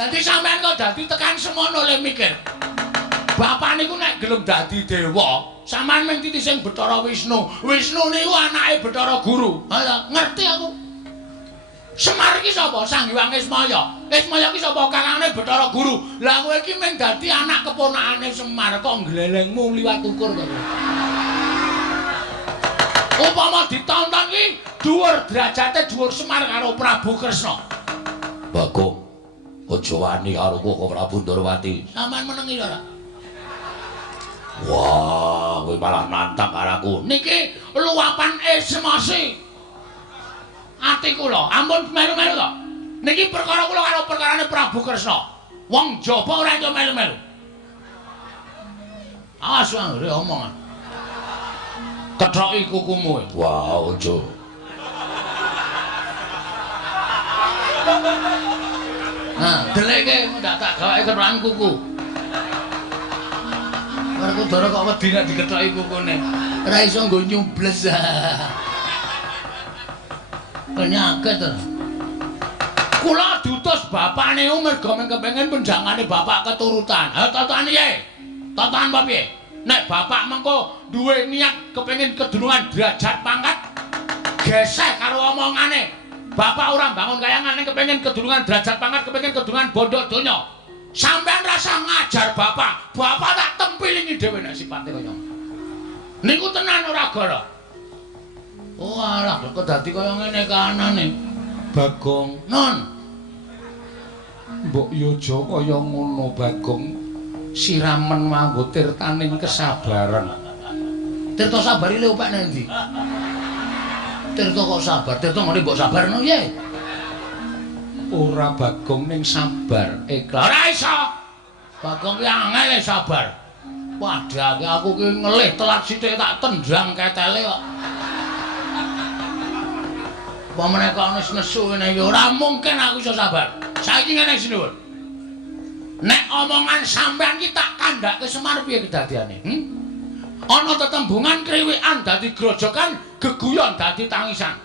Dadi sampean kok dadi tekan semono le mikir. Bapak niku nek gelem dadi dewa, sampean mung titising Bathara Wisnu. Wisnu niku anake Bathara Guru. Ha ngerti aku. Semar iki sapa? Sang Hyang Ismaya. Ismaya iki sapa? Kakangane Bathara Guru. Lah kowe iki mung dadi anak keponakane Semar kok glelengmu liwat ukur kok. Upama ditonton iki dhuwur derajate dhuwur Semar karo Prabu Kresna. Bagong, aja wani karo kok Prabu Ndorowati. Sampeyan menengi ora? Wah, kowe malah nantang karo aku. Niki luapan emosi. Ati kula, ampun melu-melu kok. Niki perkara kula karo perkarane Prabu Kresna. Wong jaba ora iso melu-melu. Awas anggere omongan. Kethoki kukumu. Wah, aja. Nah, deleke ndak tak gawake kethokan kuku. Karo Dara kok wedi nek dikethoki kukune. Ora iso nggo nyubles. Penyakit to. Kula diutus bapakne merga men kepengin penjangane bapak keturutan. Ha totokan piye? Totokan apa piye? Nek bapak mengko duwe niat kepengin kedunungan derajat pangkat geseh karo omongane. Bapak ora bangun kayangan ning kepengin kedunungan derajat pangkat, kepengin kedunungan bondo donya. Sampeyan rasa ngajar bapak. Bapak tak tempilingi dhewe nek sipate kaya. Niku tenan ora gara. Oh alah kok dadi kaya ngene kanane. Bagong, non. Mbok yo aja kaya ngono, Bagong. Siramen manggo tirtaning kesabaran. Tirta sabar iki opek nang ndi? Tirta kok sabar? Tirta ngene mbok sabarno piye? Ora Bagong ning sabar, ikhlas. Ora iso. Bagong ki angel sabar. Padahal aku ki ngelih telat sithik tak tendang ketele kok. Apa meneh kok nesu ngene iki ora mungkin aku iso sabar. Saiki ngene sinuwun. Nek omongan sampean ki tak kandhake Semar piye kedadiane? Ana tetembungan kriwikan dadi grojokan, geguyon dadi tangisan.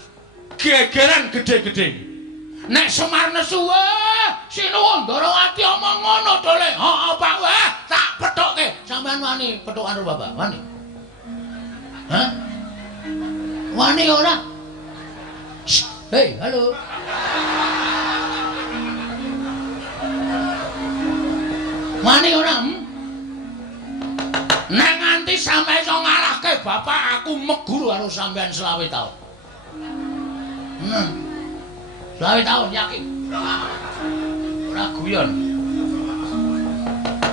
Gegeran gedhe-gedhe. Nek Semar nesu sinuwun Ndorowati omong ngono dole. Heeh Pak wah tak pethokke. Sampean wani pethokan karo Bapak? Wani? Hah? Wani ora? Hei, halo. Wani ora? Nek nganti sampe iso ngalahke bapak aku meguru karo sampean 20 taun. 20 taun yakin. Ora guyon.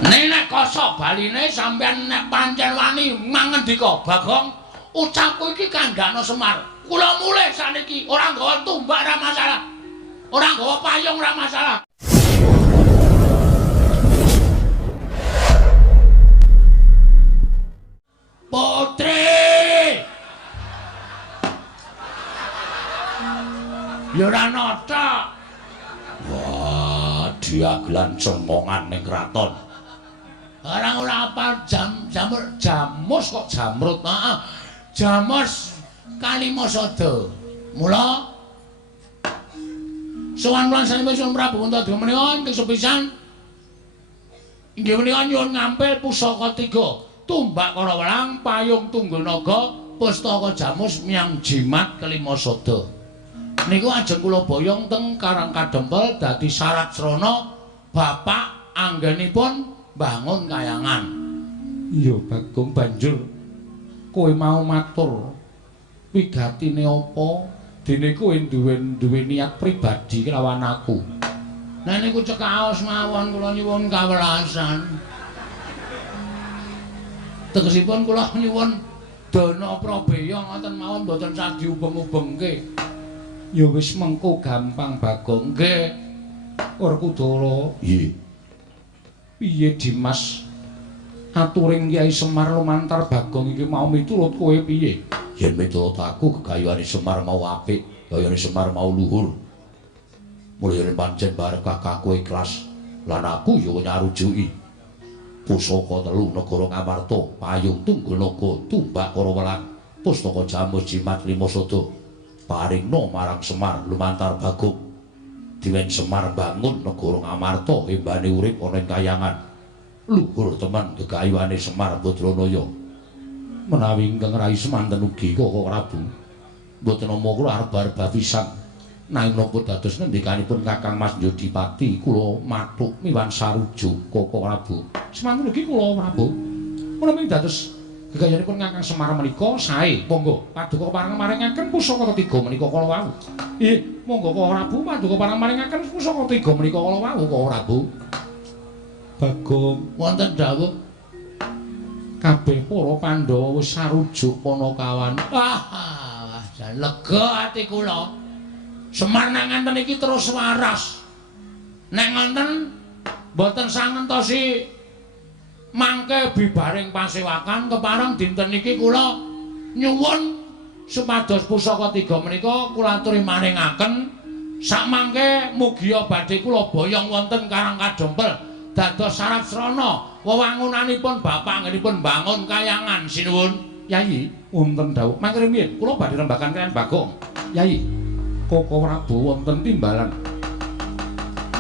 Nek koso baline sampean nek pancen wani mangendika Bagong ucapku iki kandhane Semar. Kula mulih saniki ora nggawa tumbak ora masalah. Ora nggawa payung ora masalah. Putri. Ya ora nata. Wah, diagelan cemongan ning kraton. Orang ora apal jamus kok jamrut. Heeh. Jamus Kalimasada. Mula sowan-sowan sanipun Prabu Untadana menika ing sepisan inggih menika nyuwun ngampil pusaka 3. Tumbak Kara Welang, payung Tunggul Naga, pustaka jamus miyang jimat Kalimasada. Niku ajeng kula boyong teng Karang Kadempel dadi syarat srana bapak anggenipun bangun kayangan. Iya Bagong banjur kowe mau matur wigatine apa? Dene kowe duwe niat pribadi kelawan aku. Nah niku cekaos mawon kula nyuwun kawelasan. Tegesipun kula nyuwun dana prabeya ngoten mawon mboten sadi ubeng-ubengke. Ya wis mengko gampang Bagong. Nggih. Werkudara. Nggih. Piye Dimas? Aturing Kyai Semar lumantar Bagong iki mau miturut kowe piye? Yen miturut aku gegayuhane Semar mau apik, gayane Semar mau luhur. Mulane pancen bareng kakakku ikhlas lan aku ya nyarujuki. Pusaka 3 negara Ngamarta, payung Tunggul Naga, tumbak Kara Welang, pustaka jamus jimat Limasada. Paringna marang Semar lumantar Bagong. Diwen Semar bangun negara Ngamarta embane urip ana ing kayangan. Luhur teman gegayuhane Semar Badranaya. Menawi ingkang rai semanten ugi Koko Prabu. Mboten nama kula arep-arep pisan. Nanging napa dados ngendikanipun Kakang Mas Yodipati kula mathuk miwan sarujuk Koko Prabu. Semanten ugi kula Prabu. Menawi dados gegayuhanipun Kakang Semar menika sae, monggo paduka paring-maringaken pusaka ketiga menika kala wau. Nggih, monggo Koko Prabu paduka paring-maringaken pusaka ketiga menika kala wau Koko Prabu. Bagong wonten dawuh kabeh para Pandhawa wis sarujuk Panakawan. Wah, jan lega ati kula. Semar nang ngenten iki terus waras. Nek ngoten mboten sangentosi mangke bibaring pasewakan kepareng dinten iki kula nyuwun supados pusaka tiga menika kula aturi maringaken sakmangke mugia badhe kula boyong wonten Karang Kadompel dados saraf srana wewangunanipun bapak anggenipun bangun kayangan sinuwun. Yayi wonten dawuh mangke rumiyin kula badhe rembakan kaliyan Bagong. Yayi Koko Prabu wonten timbalan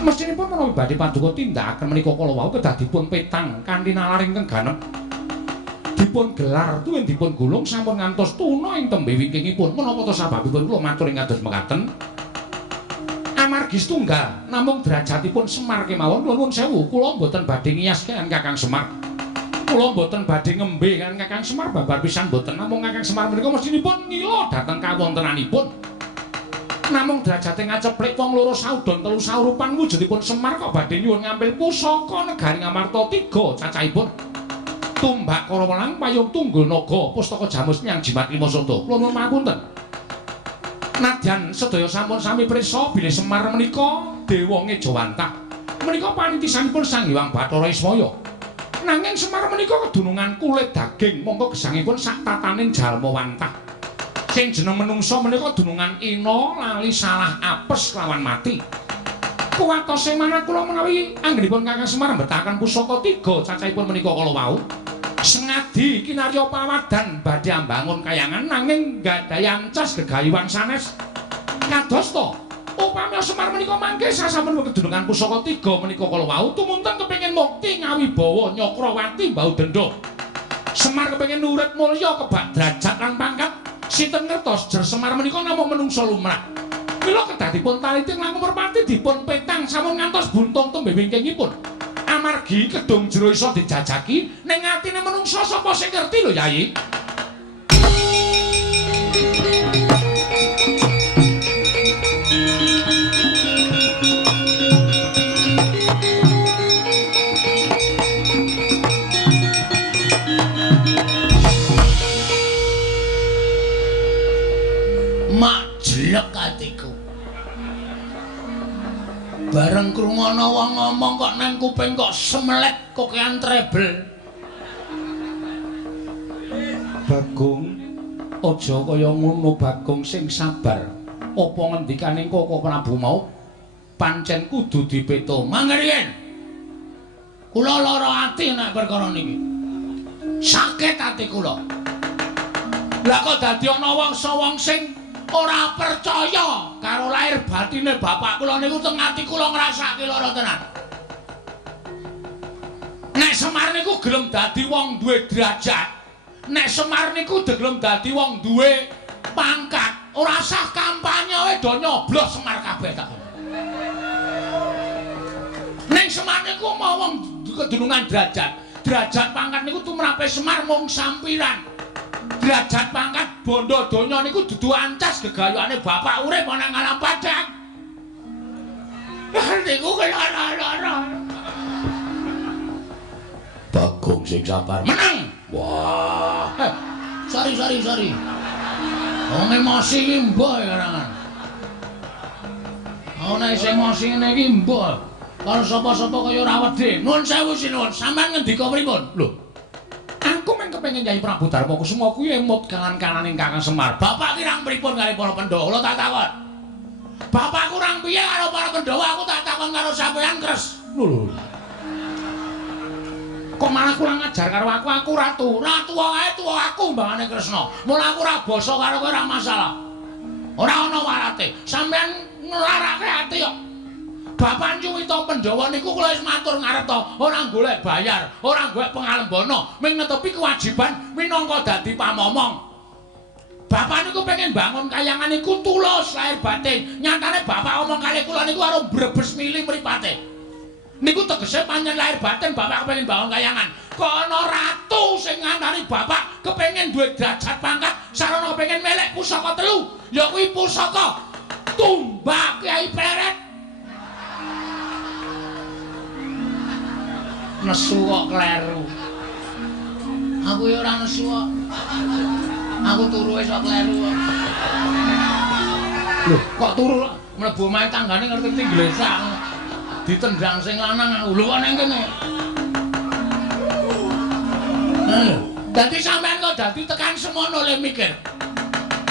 mestinipun menawi badhe paduka tindakaken menika kala wau kedah dipun petang kanthi nalar ingkang ganep dipun gelar tuwin dipun gulung sampun ngantos tuna ing tembe wingkingipun menapa to sababipun kula matur ing kados mekaten amargi setunggal namung derajatipun Semar kemawon nuwun sewu kula mboten badhe ngiyas kaliyan Kakang Semar kula mboten badhe ngembe kaliyan Kakang Semar babar pisan mboten namung Kakang Semar menika mestinipun ngila dhateng kawontenanipun namung derajate ngaceplik wong loro saudon telu saurupan wujudipun Semar kok badhe nyuwun ngambil pusaka negari Ngamarta 3 cacahipun tumbak kara welang payung tunggul naga pustaka jamus nyang jimat lima soto kula nuwun pangapunten nadyan sedaya sampun sami prisa bilih Semar menika dewa Ngejawantah menika panitisanipun Sang Hyang Bathara Ismaya nanging Semar menika kedunungan kulit daging mongko gesangipun sak tataning jalma wantah sing jeneng menungsa menika dunungan ina lali salah apes lawan mati. Kuwatos sing manah kula menawi anggenipun Kakang Semar mbetahaken pusaka 3 cacahipun menika kala wau. Sengadi kinarya pawadan badhe ambangun kayangan nanging gadhahi ancas gegayuhan sanes. Kados to, upami Semar menika mangke sasampun kedunungan pusaka 3 menika kala wau tumunten kepengin mukti ngawibawa Nyakrawati Mbau Denda. Semar kepengin urip mulya kebak derajat lan pangkat. Sinten ngertos jer Semar menika namung menungsa lumrah. Mila kedah dipun taliti langkung merpati dipun petang sampun ngantos buntung tembe wingkingipun. Amargi kedung jero iso dijajaki ning atine menungsa sapa sing ngerti lho Yayi. Jelek atiku. Bareng krungono wong ngomong kok nang kuping kok semelek kokean trebel. Bagong, aja kaya ngono Bagong sing sabar. Apa ngendikaning Koko Prabu mau pancen kudu dipeto. Mangriyen. Kula lara ati nek perkara niki. Sakit ati kula. Lah kok dadi ana wong sing ora percaya karo lahir batine bapak kula niku teng ati kula ngrasake lara tenan. Nek Semar niku gelem dadi wong duwe derajat, nek Semar niku gelem dadi wong duwe pangkat, ora sah kampanye wae do nyoblos Semar kabeh tak. Nek Semar niku mau wong kedunungan derajat pangkat niku tumrape Semar mung sampiran. Derajat pangkat bondo donya niku dudu ancas gegayuhane bapak urip ana ing alam padang. Niku kelara-lara. Bagong sing sabar menang. Wah. Sorry. Wong emosi iki mbah karangan. Ana sing emosi ngene iki mbah. Karo sapa-sapa kaya ora wedi. Nuwun sewu sinuwun, sampean ngendika pripun? Lho. Aku men kepengin Nyai Prabu Darma Kusuma kuwi emut kalan-kalaning Kakang Semar. Bapak kirang pripun kali para Pandhawa? Kula tak takon. Bapak kurang piye karo para Pandhawa? Aku tak takon karo sampean kres. Lho. Kok malah kurang ngajar karo aku ratu. Ratu wae tuwa aku mbangane Kresna. Mula aku ora basa karo kowe ora masalah. Ora ana warate. Sampean nglarake ati kok. Bapak Nyuwita Pandhawa niku kula wis matur ngarep to, ora golek bayar, ora golek pangalembana, ming netepi kewajiban minangka dadi pamomong. Bapak niku pengen bangun kayangan niku tulus lahir batin. Nyatane bapak omong kali kula niku karo brebes mili mripate. Niku tegese pancen lahir batin bapak kepengin bangun kayangan. Kok ana ratu sing ngandani bapak kepengin duwe derajat pangkat sarana kepengin melek pusaka 3, ya kuwi pusaka Tumbak Kyai Pleret. Nesu kok kleru. Aku ya ora nesu kok. Aku turu wis kok kleru kok. Lho, kok turu mlebu omahe tanggane ngerti glesah. Ditendang sing lanang aku. Lho kok nang kene. Dadi sampean kok dadi tekan semono le mikir.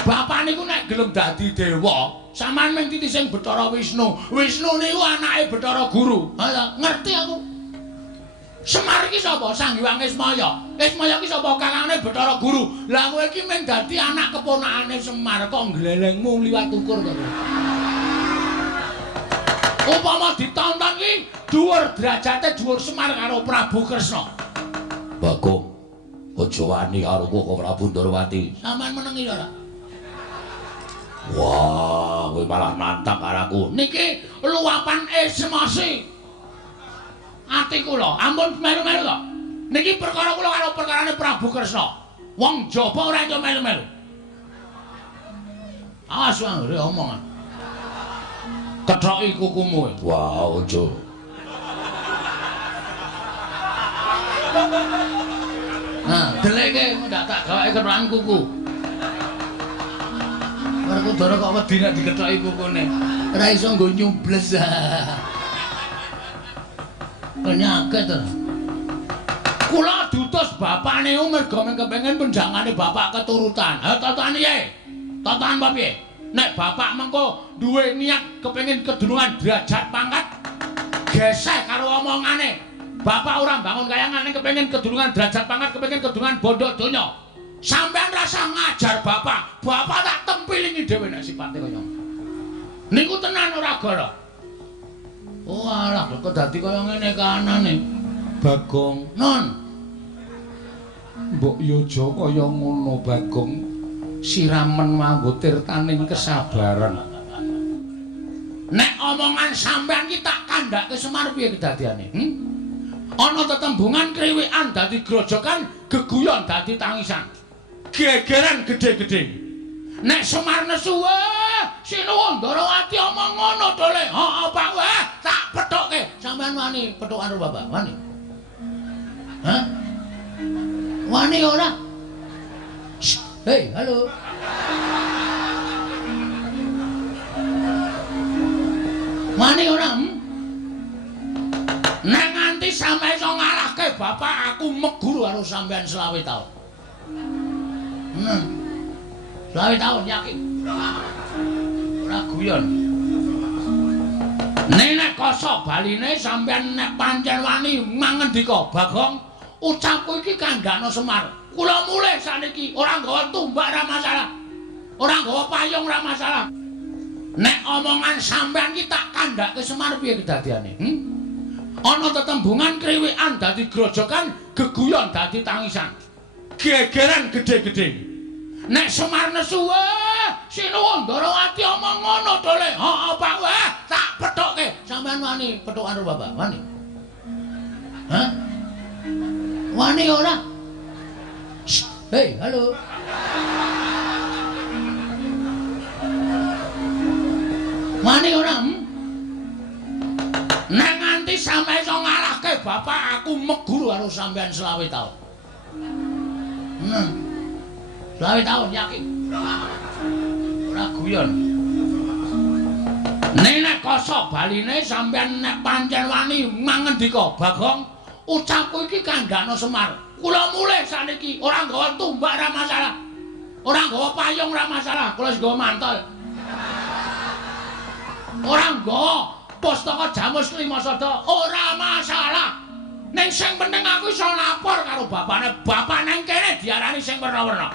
Bapak niku nek gelem dadi dewa, sampean mung titising Bathara Wisnu. Wisnu niku anake Bathara Guru. Ha, ngerti aku. Semar iki sapa? Sang Hyang Ismaya. Ismaya iki sapa? Kakangane Bathara Guru. Lah kowe iki mung dadi anak keponakane Semar kok glelengmu liwat ukur kok. Upama ditonton iki dhuwur derajate dhuwur Semar karo Prabu Kresna. Bagong, aja wani karo kok Prabu Ndorowati. Sampeyan menengi ora? Wah, kowe malah nantang karo aku. Niki luapan emosi. Ati kula, ampun melu-melu kok. Niki perkara kula karo perkarane Prabu Kresna. Wong jaba ora iso melu-melu. Awas wae omongan. Kethoki kukumu. Wah, aja. Nah, deleke ndak tak gaweke kethokan kuku. Werkudara kok wedi nek dikethoki kukune. Ora iso nggo nyubles. Penyakit to. Kula dutus bapane merga men kepengin penjangane bapak keturutan. Ha tatahan piye? Tatahan apa piye? Nek bapak mengko duwe niat kepengin kedunungan derajat pangkat geseh karo omongane. Bapak ora bangun kayangan ning kepengin kedunungan derajat pangkat, kepengin kedunungan bondo donya. Sampeyan rasa ngajar bapak. Bapak tak tempilingi dhewe nek sipate kaya. Niku tenan ora gara. Oh alah kok dadi kaya ngene kanane. Bagong, non. Mbok yo aja kaya ngono Bagong. Siramen nganggo tirtaning kesabaran. Nek omongan sampean ki tak kandhake Semar piye kedadiane? Ana tetembungan kriwikan dadi grojokan, geguyon dadi tangisan. Gegeran gedhe-gedhe. Nek Semar nesu Sinuwun Ndorowati omong ngono to Le. Heeh, Pak. Wah, tak pethokke. Sampeyan wani pethokan karo Bapak? Wani? Hah? Wani ora? Hei, halo. Wani ora? Nek nganti sampe iso ngalahke Bapak, aku meguru karo sampeyan 20 taun. 20 taun yakin. Ora guyon. Nek kosok baline sampeyan nek pancen wani mangendika, Bagong, ucapku iki kandhane Semar. Kula mulih saniki ora nggawa tumbak ora masalah. Ora nggawa payung ora masalah. Nek omongan sampeyan ki tak kandhake Semar piye kedadiane? Ana tetembungan kriwikan dadi grojokan, geguyon dadi tangisan. Gegeran gedhe-gedhe. Nek Semar nesu Sinuwun Ndorowati omong ngono to Le. Heeh, Pak. Wah, tak pethokke. Sampeyan wani pethokan karo Bapak? Wani? Hah? Wani ora? Hei, halo. Wani ora? Nek nganti sampe iso ngalahke Bapak, aku meguru karo sampeyan 20 taun. 20 taun yakin. Ora guyon. Nek kosok baline sampeyan nek pancen wani mangendika, Bagong, ucapku iki kandhane Semar. Kula mulih saniki ora nggawa tumbak ora masalah. Ora nggawa payung ora masalah, kula nggawa mantel. Ora nggawa pustaka Jamus Klimasada ora masalah. Ning sing penting aku iso lapor karo bapane. Bapak nang kene diarani sing werna-werna.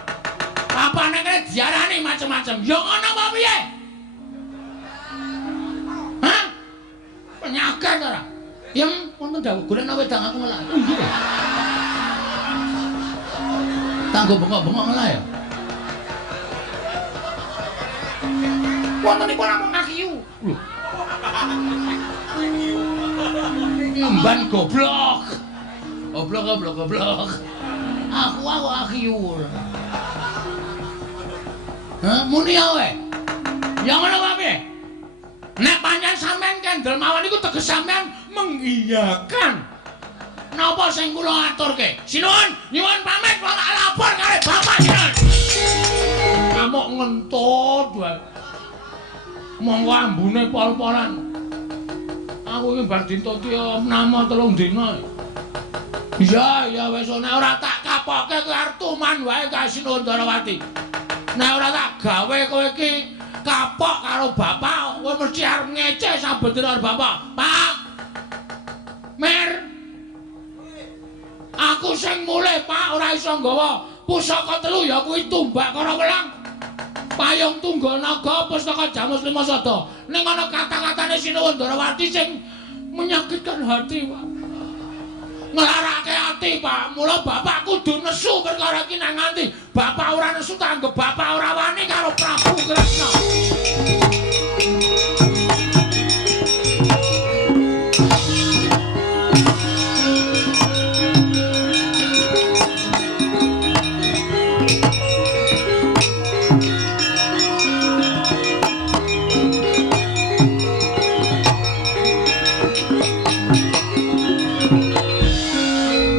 Bapak nang kene diarani macem-macem. Ya ngono apa piye? Hah? nyaket ora. Yang wonten dawuh golekno wedang aku ngelak. Oh iya. Tanggo bengok-bengok ngelak ya. Wonten niku namung ngakiyu. Lho. Mban goblok. Goblok. Aku akiyu. Hah, muni ae. Ya ngono wae. Nek pancen sampean kendel mawon iku teges sampean mengiyakan. Napa sing kula aturke? Sinuwun, nyuwun pamit kula tak lapor kali bapak sinuwun. Ngamuk ngentut wae. Monggo ambune pol-polan. Aku iki bar dituti nama 3 dina. Iya wis nek ora tak kapoke kowe arep tuman wae ka Sinuwun Darawati. Nek ora tak gawe kowe iki kapok karo bapak, kowe mesti arep ngece saben dina karo bapak. Pak. Mer. Aku sing mulih, Pak, ora iso nggawa pusaka 3 ya kuwi tumbak karo welang. Payung Tunggul Naga Pustaka Jamus Lima Sada. Ning ana kata-katane Sinuwun Darawati sing menyakitkan hati, Pak. Nglarake ati, Pak. Mula bapak kudu nesu perkara iki nang nganti bapak ora nesu tak anggap bapak ora wani karo Prabu Kresna.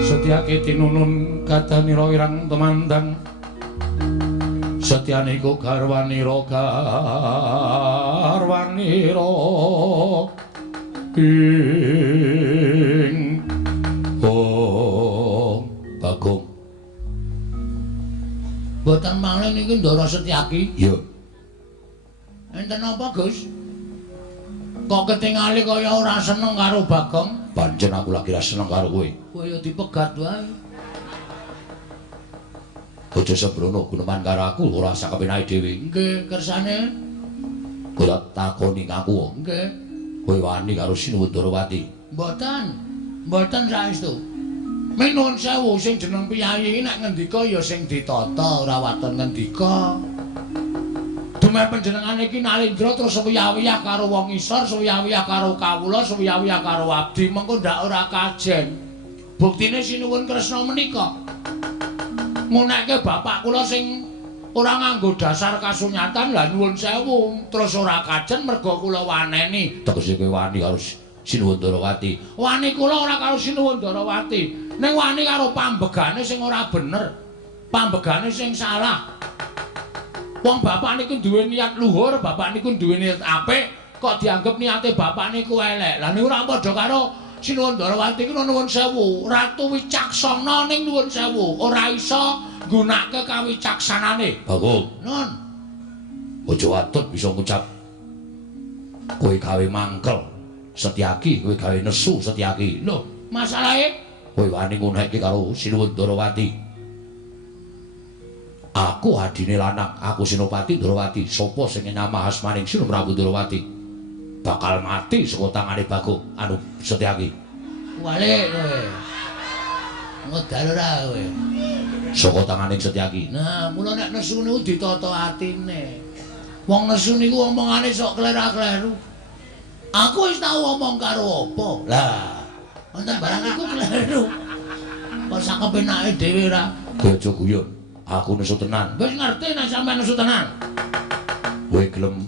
Setyake tinunun kadanira irang temandang setyane iku garwanira ing Bagong. Boten malih niki Ndara Setyaki. Iya. Enten apa, Gus? Kok ketingali kaya ora seneng karo Bagong? Pancen aku lagi ra seneng karo kowe. Kowe ya dipegat wae. Aja sembrono guneman karo aku ora sak kepenake dhewe. Nggih, kersane. Kowe takoni ngaku. Nggih. Kowe wani karo Sinuwun Darawati? Mboten saestu. Ming nuwun sewu sing jeneng piyayi nek ngendika ya sing ditata ora waton ngendika. Dumeh panjenengan iki Nalendra terus suwiyah-wiyah karo wong isor, suwiyah-wiyah karo kawula, suwiyah-wiyah karo abdi, mengko ndak ora kajen. Buktine Sinuwun Kresna menika ngunekke bapak kula sing ora nganggo dasar kasunyatan, lah nuwun sewu, terus ora kajen merga kula waneni. Tegese kowe wani karo Sinuwun Darawati. Wani kula ora karo Sinuwun Darawati, ning wani karo pambegane sing ora bener. Pambegane sing salah. Wong bapak niku duwe niat luhur, bapak niku duwe niat apik, kok dianggep niate bapak niku elek. Lah niku ora padha karo Sinuwun Darawati iku nuwun sewu, ratu wicaksana ning nuwun sewu, ora iso nggunakake kawicaksanane. Bagong. Nun. Aja watut bisa ngucap kowe gawe mangkel Setyaki, kowe gawe nesu Setyaki. Lho, masalahe kowe wani ngunekke karo Sinuwun Darawati. Aku adine lanang, aku Senopati Darawati. Sapa sing nyamah asmaning Sinuwun Prabu Darawati bakal mati saka tangane Bagong anu Setyaki. Wale kowe. Ngedal ora kowe. Saka tangane Setyaki. Nah, mula nek nesu niku ditata atine. Wong nesu niku omongane sok klera-kleru. Aku wis tau omong karo apa? Lah, wonten barang iku kleru. Kok sak kepenake dhewe ora. Aja guyon. Aku nesu tenan. Wis ngerti nek sampeyan nesu tenan. Kowe gelem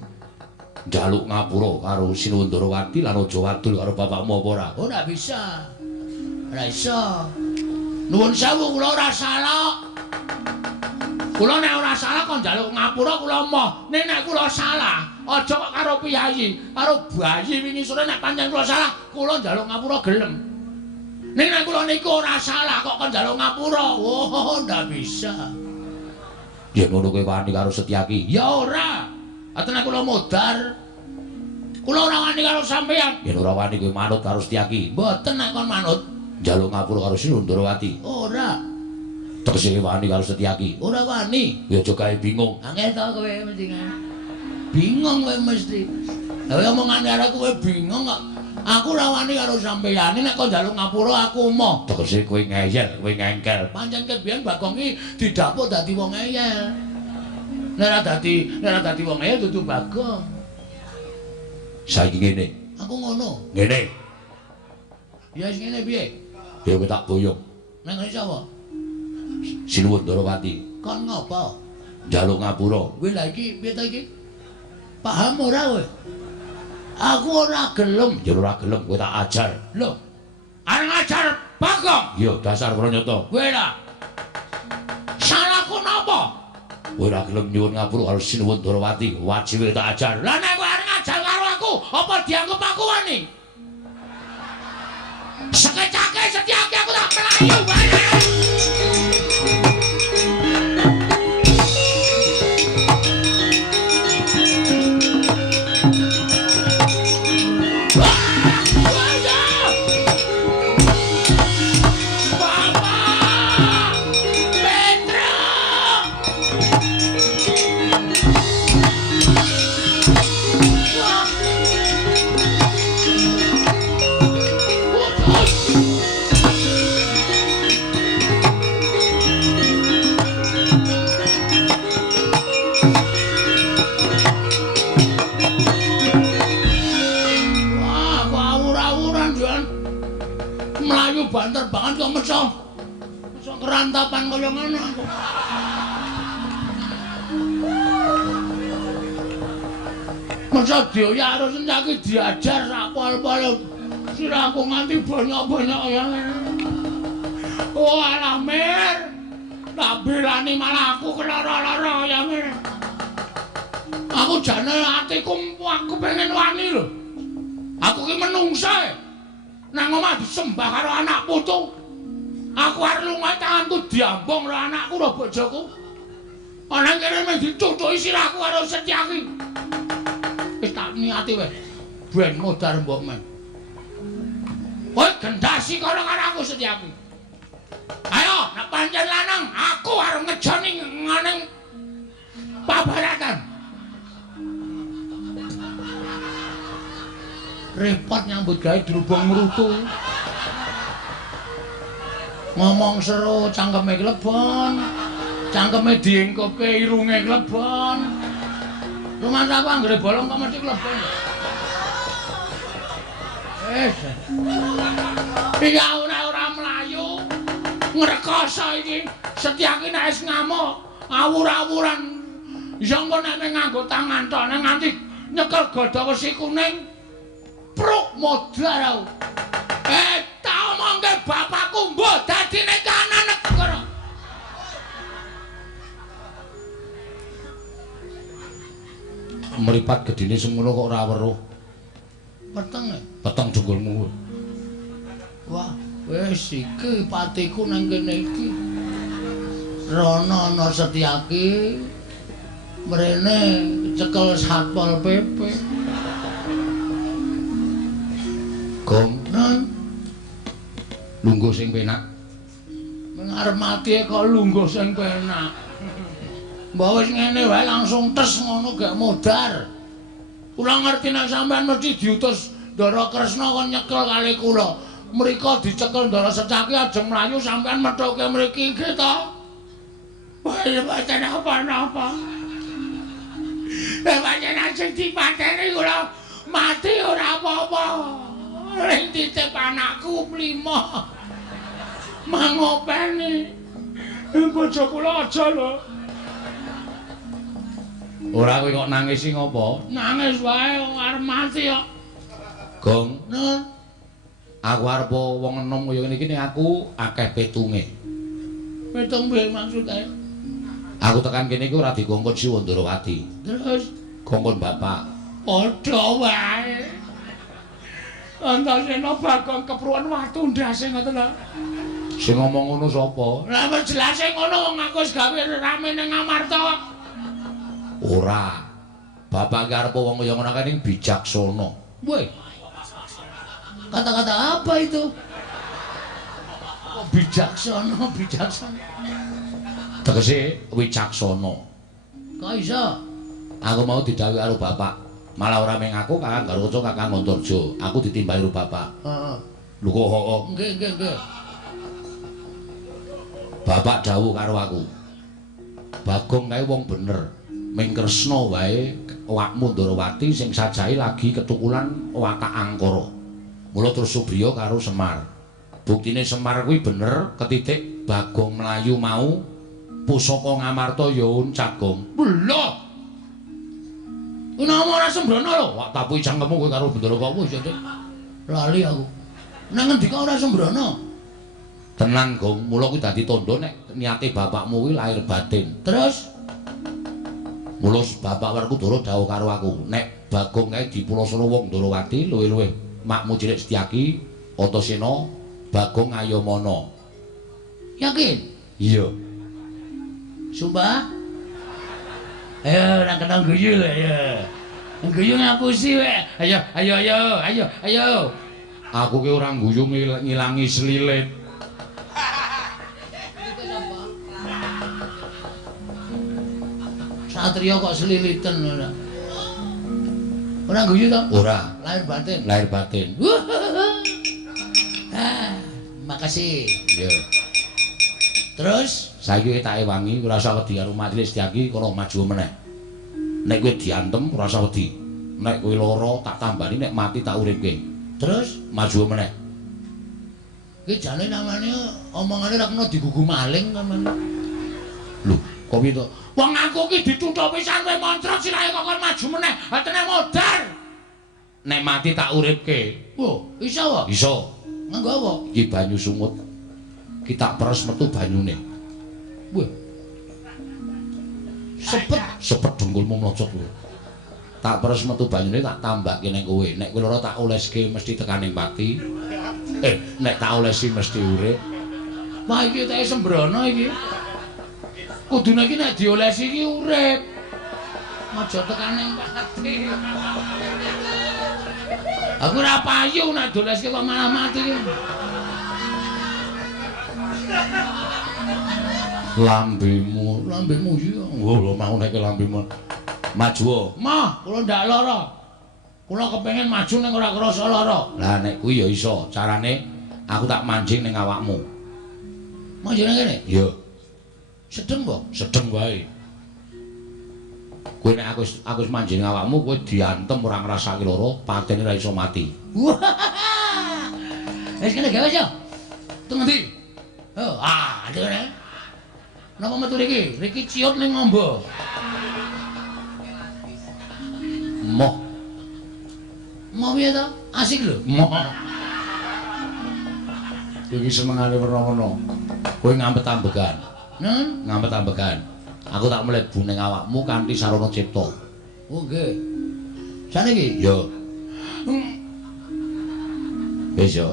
njaluk ngapura karo Sinuwun Darawati lan aja wadul karo bapakmu apa ora? Ora bisa. Ora iso. Nuwun sewu kula ora salah. Kula nek ora salah kok njaluk ngapura kula moh. Nek kula salah, aja kok karo piyayi, karo bayi wingi sore nek pancen kula salah, kula njaluk ngapura gelem. Nek kula niku ora salah kok njaluk ngapura. Oh, ndak bisa. Yen ngono kowe wani karo Setyaki? Ya ora. Atene kula modar. Kula ora wani karo sampeyan. Yen ora wani kowe manut karo Setyaki. Mboten nek kon manut njaluk ngapura karo Sinuwun Darawati. Ora. Tegese wani karo Setyaki. Ora wani. Ya aja gawe bingung. Angel to kowe mesti. Bingung kowe mesti. Lah omongane karo kowe bingung kok Aku ora wani karo sampeyan nek kok njaluk ngapura aku emoh. Tegese kowe ngeyel, kowe ngengkel. Pancen ket biyen Bagong iki didapuk dadi wong ngeyel. Nek ora dadi wong ngeyel dudu Bagong. Saiki ngene. Aku ngono. Ngene. Ya wis ngene piye? Ya kowe tak boyong. Nek ngene sapa? Sinuwun Darawati. Kon ngopo? Njaluk ngapura. Kowe lha iki piye ta iki? Paham ora kowe? Aku ora gelem. Ya ora gelem kowe tak ajar. Lho. Arep ngajar Bagong. Iya, dasar pranyata. Kowe ora. Salahku napa? Kowe ora gelem nyuwun ngapura karo Sinuwun Darawati, wajibe tak ajar. Lah nek kowe arep ngajar karo aku, apa dianggep aku wani? Sekecake Setyaki aku tak melayu wae. Banter banget kok meso kerantapan kaya ngono aku. Meso dioyak karo Setyaki diajar sak pol-pol sirahku nganti banyak-banyak ya. Oh alamir. Tak belani malah aku keloro-loro ya Mir. Aku jane atiku aku pengen wani lho. Aku ki menungsa. Nang omah disembah karo anak putu. Aku arep lunga tanganku diambung karo anakku karo bojoku. Ana kene mung dicucuki sirahku karo Setyaki. Wis tak niati wae. Ben modar mbok men. Kowe gendasi karo aku Setyaki. Ayo, nek pancen lanang, aku arep ngejoni ngene pabaratan. Repot nyambut gawe drubung mrutu. Ngomong seru cangkeme klebon. Cangkeme diengkopke irunge klebon. Rumah aku anggere bolong kok mesti klebon. Iki ora mlayu. Ngrekoso iki Setyaki nek wis ngamuk awur-awuran. Ya engko nek nganggo tangan tok nek nganti nyekel godha wesi kuning. Pruk modar aku. Tak omongke bapakku mbok dadine kanan negara. Mripat gedine semono kok ora weruh. Peteng jungkulmu. Wah, wis iki patiku nang kene iki. Rono ana Setyaki. Mrene cekel Satpol PP. Gong nan lungguh sing penak. Arep mati kok lungguh sing penak. Mbok wis ngene wae langsung tes ngono gak modar. Kula ngerti nek sampean mesti diutus Ndara Kresna kon nyekel kali kula. Mriko dicekel Ndara Setyaki ajeng mlayu sampean methoke mriki nggih to. Wah, pancen apa-apa. Pancen ajeng dipateni kula mati ora apa-apa. Ring titip anakku mlima. Mangopeni. Bojo kula aja lho. Ora kowe kok nangis sing ngopo? Nangis wae wong arep mati kok. Gong, Nun. Aku arep wong enom kaya ngene iki aku akeh petunge. Petung piye maksude? Aku tekan kene iki ora dikongkon Sinuwun Darawati. Terus kongkon bapak. Padha wae. Antasena Bagong kepruan watu ndase ngoten lho. Sing ngomong ngono sapa? Lah wis jelas ngono wong aku wis gawe rame ning Amarta. Ora. Bapak ki arep wong kaya ngono kene bijaksana. Weh. Kata-kata apa itu? Kok bijaksana? Tegese wicaksana. Kok iso? Aku mau didhawuhi karo bapak. Malah ora meng aku Kakang Garuda Kakang Antarja. Aku ditimbahi karo bapak. Heeh. Lho kok Nggih. Bapak dawuh karo aku. Bagong kae wong bener. Ming Kresna wae awakmu Ndarawati sing sajahe lagi ketukulan watak angkara. Mula terus Subriya karo Semar. Buktine Semar kuwi bener ketitik Bagong mlayu mau pusaka Ngamarta ya uncagong. Lho. Nama ora sembrono lho. Wak tapi cangkemmu kowe karo Bendara kowe ya. Lali aku. Nang ngendika ora sembrono. Tenan Gong, mula kuwi dadi tandha nek niate bapakmu kuwi lahir batin. Terus Mula bapak Werkudara dawuh karo aku, nek Bagong kae dipulasana wong Ndarawati luwih-luwih makmu cilik Setyaki, Antasena, Bagong Ayamana. yakin? Iya. Sumpah? Ayo nang kena guyu lho ya. Guyu ngapusi wae. Ayo. Aku ki ora guyu ngilangi selilit. Satria kok seliliten ora. Ora guyu to? Ora. Lahir batin. Lahir batin. Makasih. Iya. Terus Saiki tak ewangi ora usah wedi karo Majelis Setyaki kono maju meneh. Nek kowe diantem ora usah wedi. Nek kowe lara tak tambani nek mati tak uripke. Terus Maju meneh. iki jane namane omongane ra kena digugu maling sampean. Lho, kok piye to? Wong aku ki dituthuk pisan kowe mantra sirahe kok maju meneh. Atene modar. Nek mati tak uripke. Wah, iso wae. Iso. Nganggo apa? Iki banyu sumut. Ki tak peres metu banyune. Wah. Sepet dengkulmu mlocot kowe. Tak peres metu banyune tak tambahke ning kowe. Nek kowe lara tak oleske mesti tekaning pati. Nek tak olesi mesti urip. Wah iki teke sembrono iki. Kudune iki nek diolesi iki urip. Aja tekaning pati. Aku ora payu nek doleske kok malah mati iki. Lambemu iki. Lho mau nek lambemu. Maju. Mah, kula ndak lara. Kula kepengin maju ning ora krasa lara. Lah nek kuwi ya iso. Carane aku tak manjing ning awakmu. Manjing nang kene? Iya. Sedeng po? Sedeng wae. Kowe nek aku wis manjing ning awakmu, kowe diantem ora ngrasake lara, patene ora iso mati. Wah. Wis kene gawe yo. Teng ndi? Oh, kene. Napa metu riki? Riki ciut ning ngombo. Moh piye to? Asik lho. Moh. Iki senengane werna-werna. Kowe ngampet ambegan. Nen? Ngampet ambegan. Aku tak mlebu ning awakmu kanthi sarana cipta. Oh nggih. Saniki? Ya. Wis ya.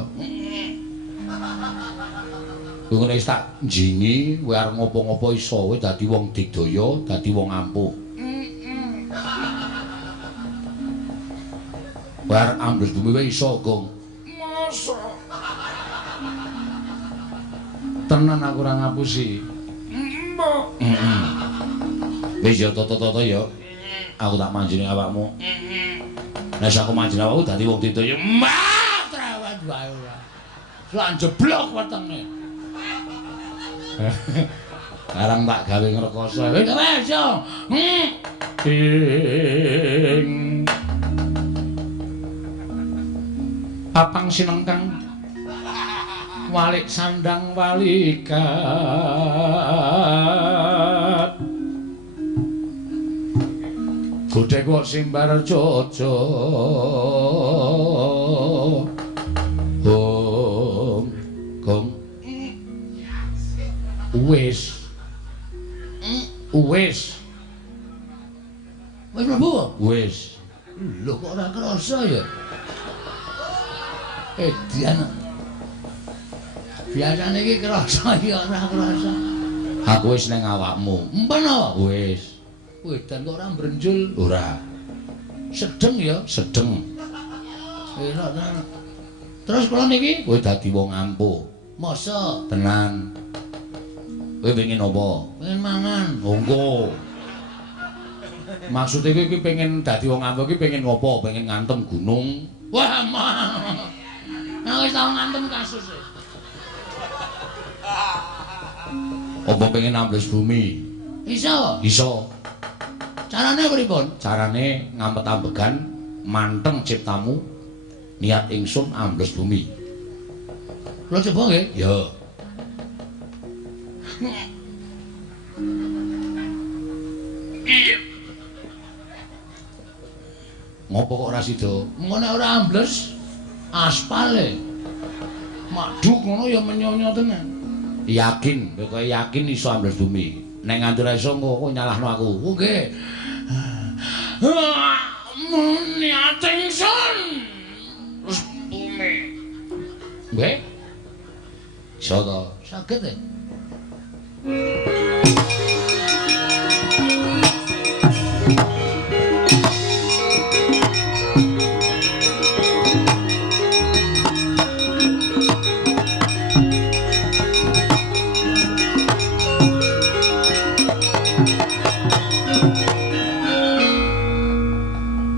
Kowe wis tak njingi, kowe arep ngopo-ngopo iso, kowe dadi wong digdaya, dadi wong ampuh. Bar ambles bumi wae iso, Gong. Masa. Tenan aku ora ngapusi. Mbok. Wis ya toto-toto ya. Aku tak manjini awakmu. Nek aku manjini awakmu dadi wong digdaya. Mbah, trawat wae ora. Lan jeblok wetenge. Sekarang tak gawe ngrekoso. Wis yo. Papang sinengkang walik sandang walikat godhek kok simbar jojo Gong wis mlebu? Wis. Lho kok ora krasa ya? Edian. Biasane iki krasa ya ora krasa. Aku wis ning awakmu. Empen apa? Wis. Wedan kok ora mbrenjul. Ora. Sedeng ya? Sedeng. Enak tenan. Terus kula niki Kowe dadi wong ampuh. masa Tenan. Kowe pengen apa? pengen mangan. Monggo. Maksud iki pengen dadi wong ampuh iki pengen ngopo? Pengen ngantem gunung. Wah, mah. Nah wis tau ngantem kasus e. Apa pengen ambles bumi? Iso. Iso. Carane pripun? Carane ngampet ambegan manteng ciptamu niat ingsun ambles bumi. Kula coba nggih? Ya. Iya. Ngopo kok ora sida? Ngono ora ambles aspal e. Maduk ngono ya menyonyo tenan. Yakin, kowe yakin iso ambles bumi. Nek nganti ora iso kok nyalahno aku. Nggih. Niat ingsun terus bumi. Nggih. Iso to? Saged e.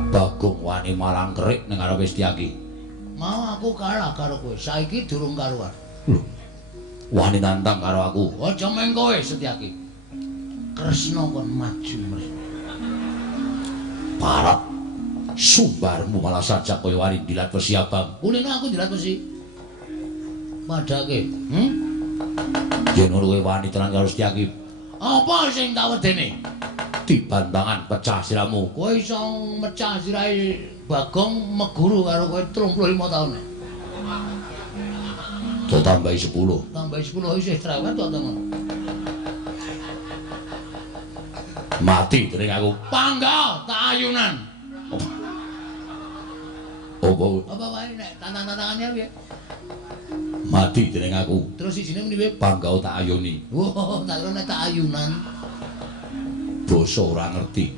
Bagong wani malang kerik ning ngarepe Setyaki. Mau aku kalah karo kowe. Saiki durung karuan. Lho. Wani nantang karo aku. Aja meng kowe Setyaki. Kresna kon maju mrene. Parat. Sumbarmu malah saja kowe wani dilat besi abang. Kulino aku dilat besi. Padake. Yen kowe wani tenan karo Setyaki. Apa sing tak wedene? Dibantangan pecah siramu. Kowe iso mecah sirahe Bagong meguru karo kowe 35 taun. Do tambahi 10. Tambahi 10 isih cerewet to temen. Mati dening aku. Pangga tak ayunan. Apa wae nek tantang-tantangane piye? Mati dening aku. Terus isine muni piye? Pangga tak ayuni. Wah, tak kira nek tak ayunan. Basa ora ngerti.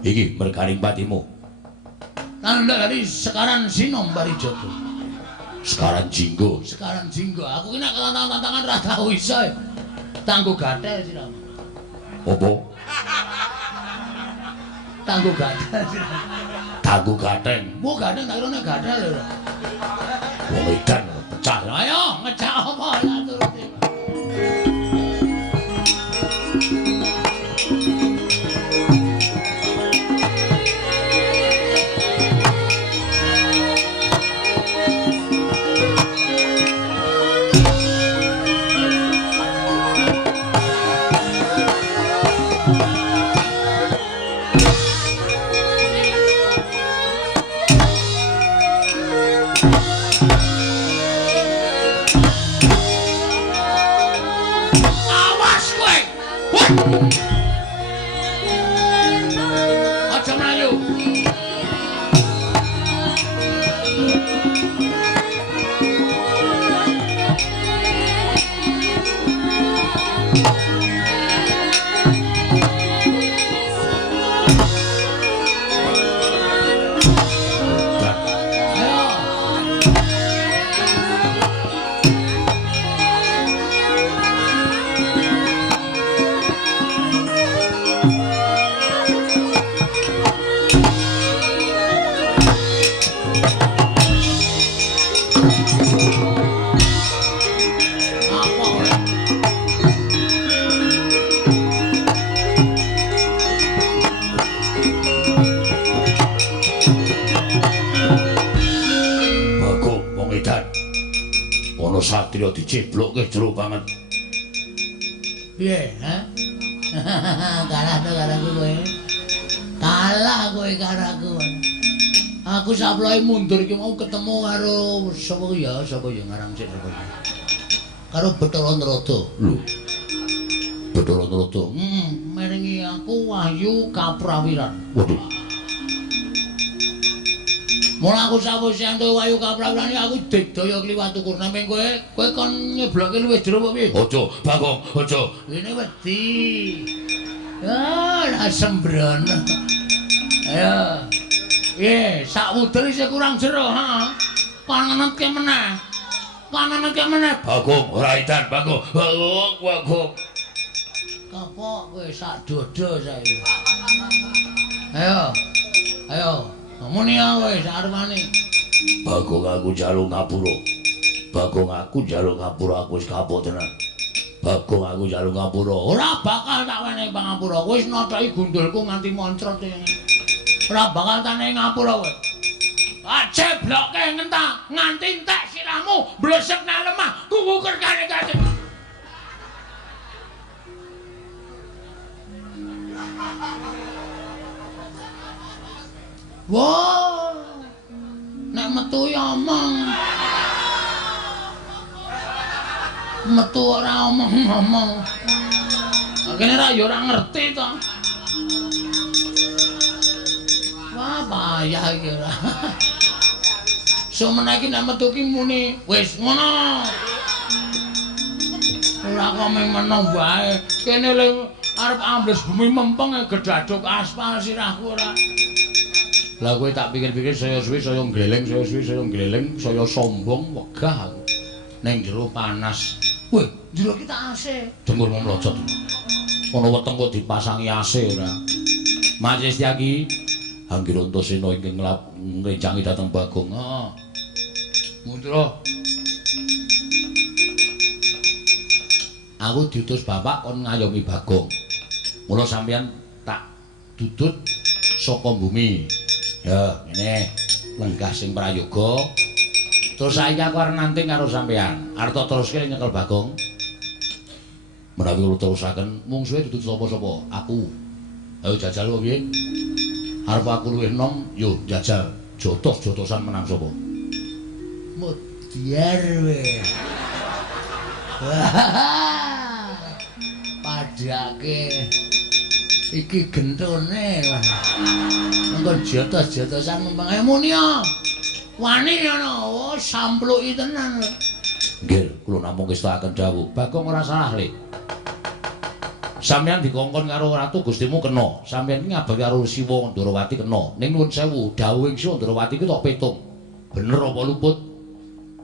Iki merganing patimu. Tanda dari sekaran sinom Barijoto. Sekaran jinggo. Sekaran jinggo. Aku ki nek tantangan ra tau iso. Tanggo gathel siramu. Apa? Tanggo gathel siramu. Tanggo gatheng. Mu gatheng tak kira nek gathel lho. Wong edan pecah. Ayo ngejak apa lah turuti. Aja mlayu. Satria diceblokke jero banget. Piye, ha? Kalah to karo kowe. Kalah kowe karo aku. Aku saploke mundur iki mau ketemu karo sapa ya ngarang sik sapa ya. Karo Bathara Narada. Lho. Bathara Narada. Merengi aku Wahyu Kaprawiran. Waduh. Mula aku sawise entuk Wahyu Kaprawiran aku digdaya kliwat ukur nang kowe kon nyeblokke luwih jero apa piye? Aja, Bagong, aja. Ngene wedi. Ah, ra sembrono. Ayo. Sak wudel isih kurang jero, ha. Panenetke meneh. Bagong, ora edan, Bagong. Bagong. Kapok kowe sak dodo saiki. Ayo. Ayo. Muni kowe sarwane. Bagong aku njaluk ngapura. Bagong aku njaluk ngapura aku wis kapok tenan. Bagong aku njaluk ngapura. Ora bakal tak wenehi pangapura. Wis notoki gundulku nganti moncrot ngene. Ora bakal tak wenehi ngapura kowe. Jebloke ngentah nganti entek sirahmu blesek nang lemah kuku kerkane kacang. Wah, nek metu ya omong. Metu ora omong-omong. Kene ra ya ora ngerti to. Wah, payah iki ora. Semene iki nek metu ki muni wis ngono. Ora kok meneng wae. Kene le arep ambles bumi mempeng gedaduk aspal sirahku ora. Lah kowe tak pikir-pikir saya suwi saya gleleng, saya sombong, wegah aku. Ning jero panas. Weh, jero ki tak AC. Dengurmu mlojot. Ana weteng kok dipasangi AC ora. Mas Setyaki Anggir Antasena ingkang ngrencangi dhateng Bagong. Heeh. Mundura. Aku diutus bapak kon ngayomi Bagong. Mula sampeyan tak dudut saka bumi. Ya, ngene. Lenggah sing prayoga. Terus saiki aku arep nanting karo sampeyan. Arep teruske nyekel Bagong. Menawi kula terusaken, mungsuhe dudut sapa-sapa? Aku. Ayo jajal kok piye? Arep aku luwih enom, yo jajal. Jotos-jotosan menang sapa? Mudyar we. Padake iki gentone. Engko jotos-jotosan mempeng ae muni ya. Wani ngono, oh sampluki tenan. Nggih, kula namung ngestakaken dawuh. Bagong ora salah, Le. Sampeyan dikongkon karo ratu Gustimu kena. Sampeyan iki ngabari karo Siwa Ndrawati kena. Ning nuwun sewu, dawuhing Siwa Ndrawati ku tok petung. Bener apa luput?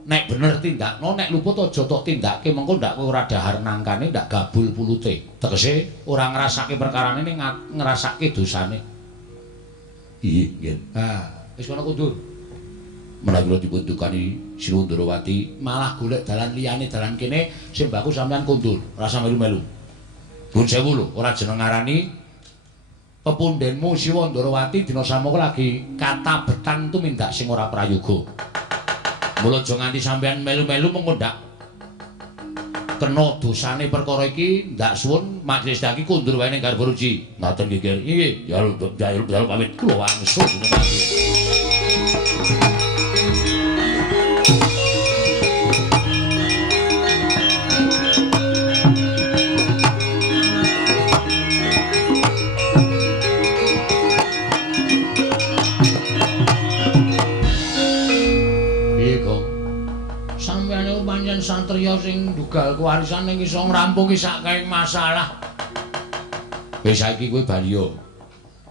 Nek bener tindakno, nek luput aja tok tindakke, mengko ndak kowe ora dahar nangkane, ndak gabul pulute. Tegese ora ngrasake perkarane ning ngrasake dosane. Iya, nggih. Ha, wis kono kundur. Menawi kula dipun dukani Siwa Ndrawati, malah golek dalan liyane dalan kene sing mbaku sampeyan kundur, rasa melu-melu. Nuwun sewu lho, ora jeneng ngarani pepundhenmu Siwa Ndrawati dina samangka lagi katabetan tumindak sing ora prayoga. Mula aja nganti sampeyan melu-melu mengko ndak kena dosane perkara iki, ndak suwun majelis daki kundur wae ning garba ruci. Ngoten nggih, Ger. Nggih, jaluk pamit kula wangsul dinamati. Santriya sing ndugal kewarisan ning iso ngrampungi sakkaing masalah. Wis saiki kowe bali yo.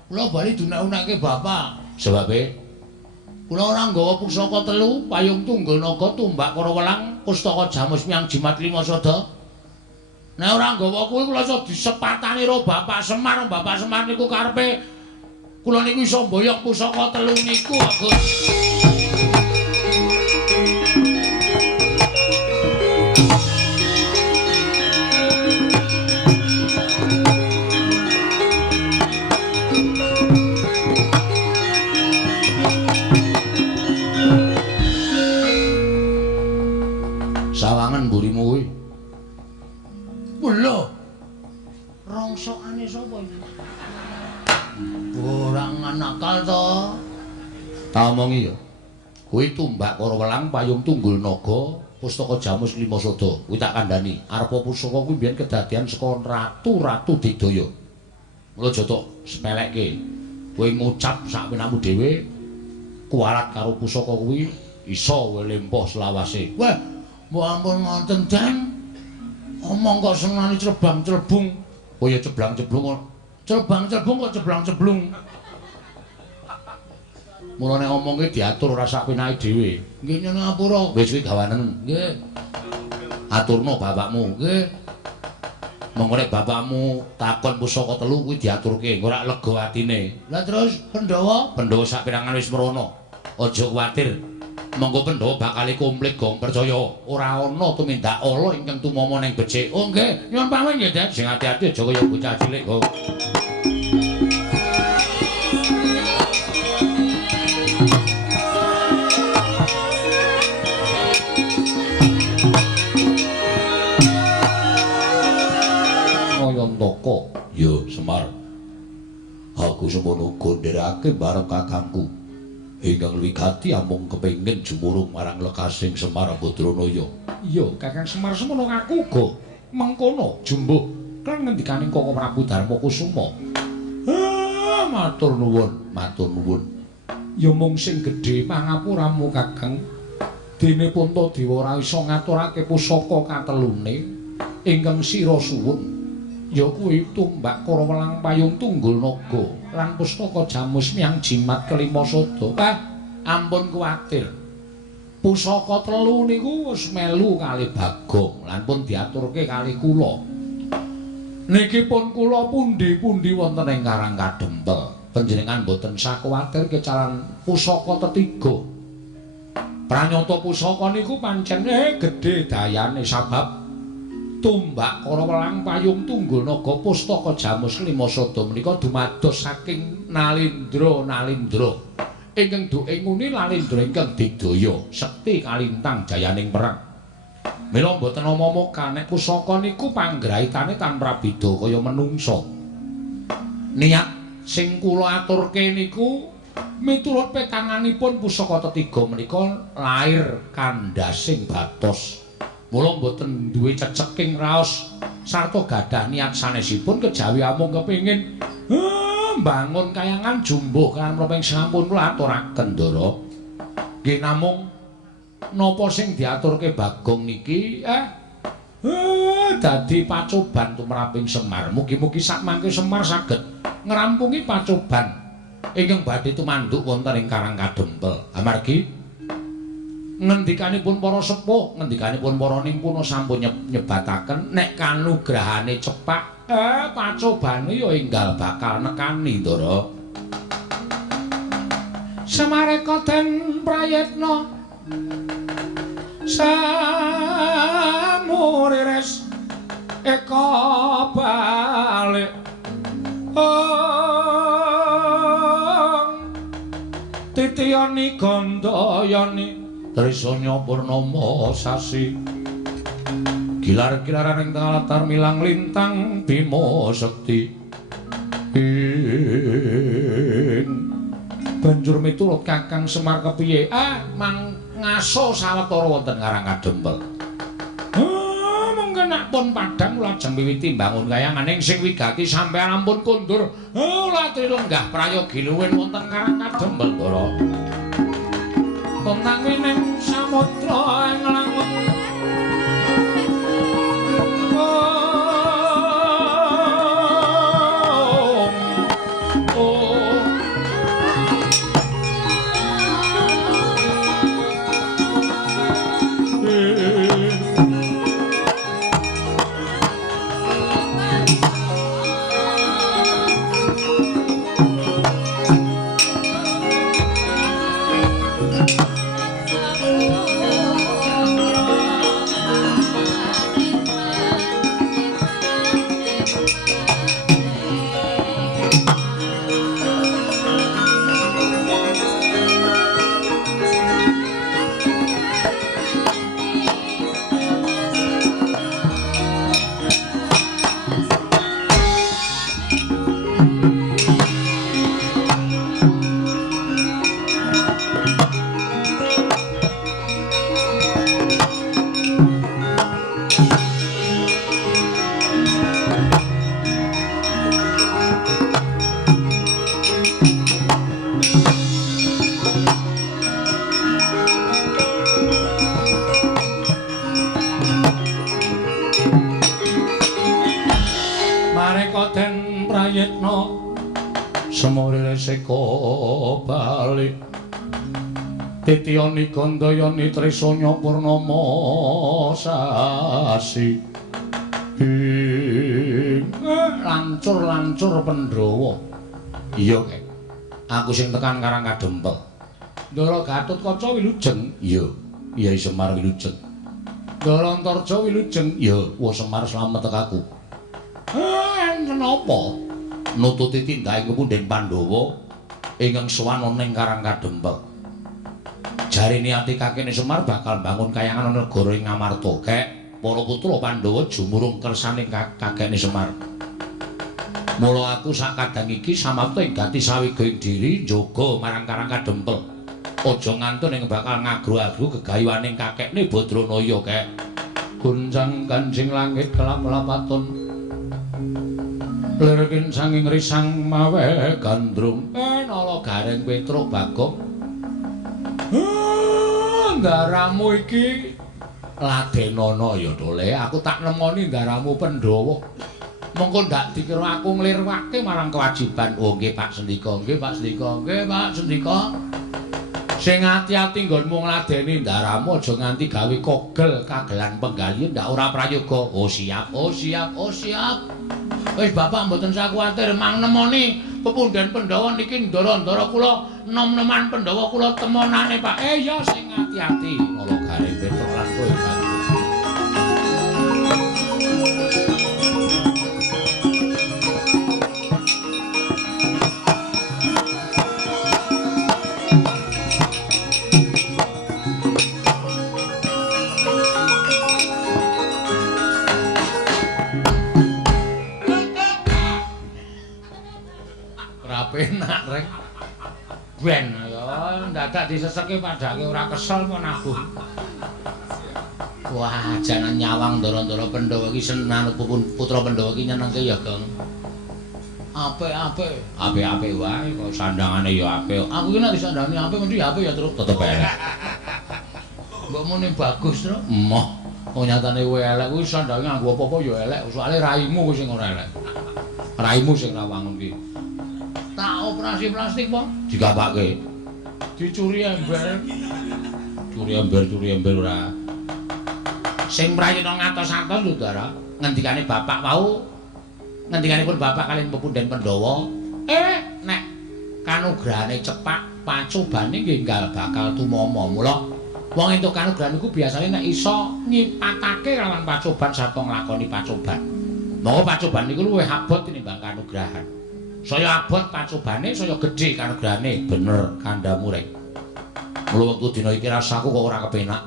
Kula bali dunek-unekke bapak. Sebabe kula ora nggawa pusaka telu, payung tunggul naga, tumbak kara welang, pustaka jamus miang jimat lima sada. Nek ora nggawa kuwi kula iso disepatani karo Bapak Semar. Bapak Semar niku karepe kula niku iso mboyong pusaka telu niku, Gus. Sawangen mburimu kuwi. Lho. Rongsokane sapa iki? Ora nganakal to. Tak omongi ya. Kuwi tumbak kara welang, payung tunggul naga, pustaka jamus lima sada. Kuwi tak kandhani. Arepa pusaka kuwi biyen kedadian saka ratu-ratu Digdaya. Mula aja tok sepelekke. Kowe ngucap sak penamu dhewe kuwalat karo pusaka kuwi iso welempoh selawase. Wah, mbok ampun ngoten, Den. Omong kok senani cerbang-cerbung. Oh ya ceblang-ceblung. Cerbang-cerbung kok ceblang-ceblung. Mulane omongke diatur ora sak penake dhewe. Nggih nyuwun ngapura. Wis kuwi gawanen. Nggih. Aturno bapakmu. Nggih. Mengko nek bapakmu takon pusaka telu kuwi diaturke, ora lega atine. Lah terus Pandhawa? Pandhawa sak pirangan wis merono. Aja kuwatir. Mengko Pandhawa bakal komplit gong percaya ora ana tumindak ala ingkang tumama ning becik. Oh nggih, nyuwun pamit nggih, Dad. Sing ati-ati aja kaya bocah cilik kok. Toko, yo Semar. Aku semono gondherake bareng kakangku. Ingkang wigati amung kepengin jumurung marang lekasing Semar Badranaya. Iya, Kakang Semar semono aku uga mengkono jumbuh kan ngendikaning Koko Prabu Darma Kusuma. Matur nuwun, matur nuwun. Ya mung sing gedhe pangapuramu Kakang. Dene Puntadewa ora iso ngaturake pusaka katelune ingkang sira suwun. Ya kuwi tumbak Karawelang Payung Tunggul Naga lan pustaka Jamus Miang Jimat Kelima Sada. Ampun kuwatir. Pusaka telu niku wis melu kalih Bagong lan pun diaturke kalih kula. Niki pun kula pundi-pundi wonten ing Karang Kadempel. Panjenengan boten sakuwatir kecalan pusaka tetiga. Pranyata pusaka niku pancen gedhe dayane sabab tumbak Karawelang Payung Tunggul Naga pustaka Jamus Kelima Sada menika dumados saking Nalindra. Ingkang duking nguni Nalindra ingkang digdaya sekti kalintang jayaning perang. Mila mboten omong-omong nek pusaka niku panggraitane tanpa beda kaya menungsa. Niat sing kula aturke niku miturut petanganipun pusaka tetiga menika lair kandhasing batos. Mula mboten duwe ceceking raos sarta gadah niat sanesipun kejawi amung kepengin mbangun kayangan jumbuh kan mroping sampun kula aturaken Ndara. Nggih namung napa sing diaturke Bagong niki dadi pacoban tumraping Semar. Mugi-mugi sakmangke Semar saged ngrampungi pacoban ingkang badhe tumanduk wonten ing Karang Kadempel. Amargi ngendikanipun para sepuh, ngendikanipun para nimpuna sampun nyebataken nek kanugrahane cepak, pacobane ya enggal bakal nekani, Ndara. Samareka den prayitna samurires eka balik titiyani gandayani Trisanya purnama sasi gilar-gilaran ing tengah latar milang lintang Bima Sekti banjur miturut Kakang Semar kepiye mang ngaso sawetara wonten Karang Kadempel monggo nek pun padhang lajeng miwiti mbangun kayangan ing sing wigati sampeyan ampun kondur latri lenggah prayogi luwih wonten Karang Kadempel Ndara Tentang wining samudra ing langun seko balik titiyani gandayani trisanya purnama sasi Lancur-lancur Pandhawa. Iya, Kek. Aku sing tekan Karang Kadempel. Ndara Gatotkaca wilujeng. Iya, Kyai Semar wilujeng. Ndara Antarja wilujeng. Iya, Wah Semar slamet tekaku. Kenapa? Nututi tindake Kepunden Pandhawa ingkang sowan ana ing Karang Kadempel. Jarine ati kakene Semar bakal bangun kayangan ana negara ing Ngamarta. Kek, para putra Pandhawa jumurung kersaning kakene Semar. Mula aku sak kadang iki samapta ing gati sawiga ing diri njaga marang Karang Kadempel. Aja ngantun ing bakal ngagru-agru gegayuhaning kakekne Badranaya, Kek. Gunjang Kanjeng langit kelap-lapaton. Lerkin sanging risang mawe gandrung. Nala gareng Petruk Bagong. Ndaramu iki ladenana ya, Dole. Aku tak nemoni ndaramu Pandhawa. Mengko ndak dikira aku nglirwake marang kewajiban. Oh nggih Pak Sendika, nggih Pak Sendika, nggih Pak Sendika. Sing ati-ati nggonmu ngladeni ndaramu aja nganti gawe kogel kagelan penggalian ndak ora prayoga. Oh siap, oh siap, oh siap. Wis Bapak mboten sak kuwatir mang nemoni Pepunden Pandhawa niki ndara-ndara kula nom-noman Pandhawa kula temonane Pak. Ya sing ati-ati kala gareng Petruk lan kowe Pak. Penak rek. Ben ya ndadak diseseke padake ora kesel kok nabuh. Wah, janan nyawang ndara-ndara Pandhawa iki senan putra Pandhawa iki nyenengke ya, Gong. Apik-apik. Apik-apik wae kok sandangane ya apik. Aku iki nek disandani apik mesti apik ya terus tetep elek. Mbok muni bagus, Tru. Emoh. Wong nyatane kowe elek kuwi sandange nganggo apa-apa ya elek. Soale raimu kuwi sing ora elek. Raimu sing rawangun ki. Tak operasi plastik, Pak. Digapake. Dicuri ember. Curi ember ora. Sing prayana ngatos-atos lho, Dara. Ngendikane bapak wau. Ngendikanipun bapak kaliyan Pepunden Pandhawa. Nek kanugrahane cepak, pacobane nggih enggal bakal tumama. Mula wong entuk kanugrahan iku biasane nek iso nyipatake lawan pacoban sarta nglakoni pacoban. Monggo pacoban niku luwih abot tinimbang kanugrahan. Saya abot pacobane, saya gedhe kanugrahane. Bener kandhamu rek. Mula wektu dina iki rasaku kok ora kepenak.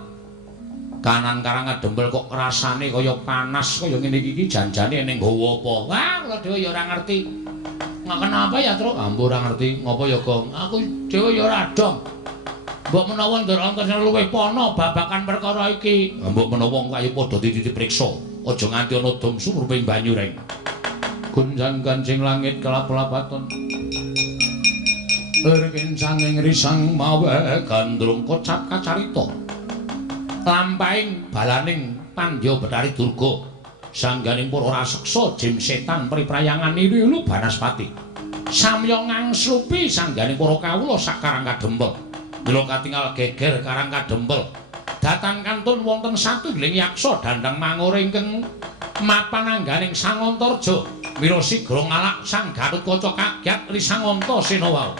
Kanan Karang Kadempel kok rasane kaya panas kaya ngene iki janjane ning nggawa apa. Wah, kula dhewe ya ora ngerti. Nggak kenapa ya, Truk? Ambo ora ngerti. Ngopo ya, Gong? Aku dhewe ya ora dong. Mbok menawa ndara antasane luwih pono babakan perkara iki. Mbok menawa kaya padha dipriksa. Aja nganti ana dom sumruping banyu rek. Gunjang Kanjeng langit kelap-lapaton. Lerkin sanging risang mawe gandrung kocap kacarita. Lampahing balaning Pandya Betari Durga. Sangganing para raseksa jim setan priprayangan nilu Banaspati. Samya ngangslupi sangganing para kawula sak Karang Kadempel. Mila katingal geger Karang Kadempel. Datan kantun wonten satunggiling yaksa dandang mangure ingkang mapan angganing Sang Antarja. Mira sigra ngalak Sang Gatotkaca kagyat risang Antasena wau.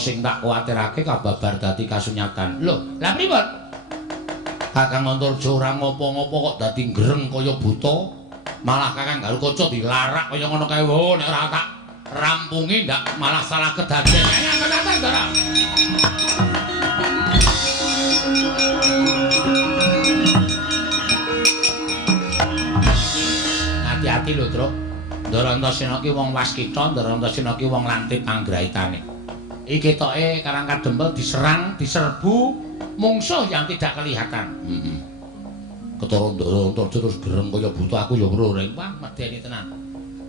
Sing tak kuwatirake kababar dadi kasunyatan. Lho, lha pripun? Kakang Antarja ora ngopo-ngopo kok dadi greng kaya buta. Malah Kakang Gatotkaca dilarak kaya ngono kae. Nek ora tak rampungi ndak malah salah kedadian. Mandara. Hati-hati lho, Truk. Ndara Antasena ki wong waskita, Ndara Antasena ki wong lantip panggraitane. Iki ketoke Karang Kadempel diserang, diserbu mungsuh yang tidak kelihatan. Heeh. Ketara Ndara Antasena terus gereng kaya buta aku ya mroreng, wah medeni tenan.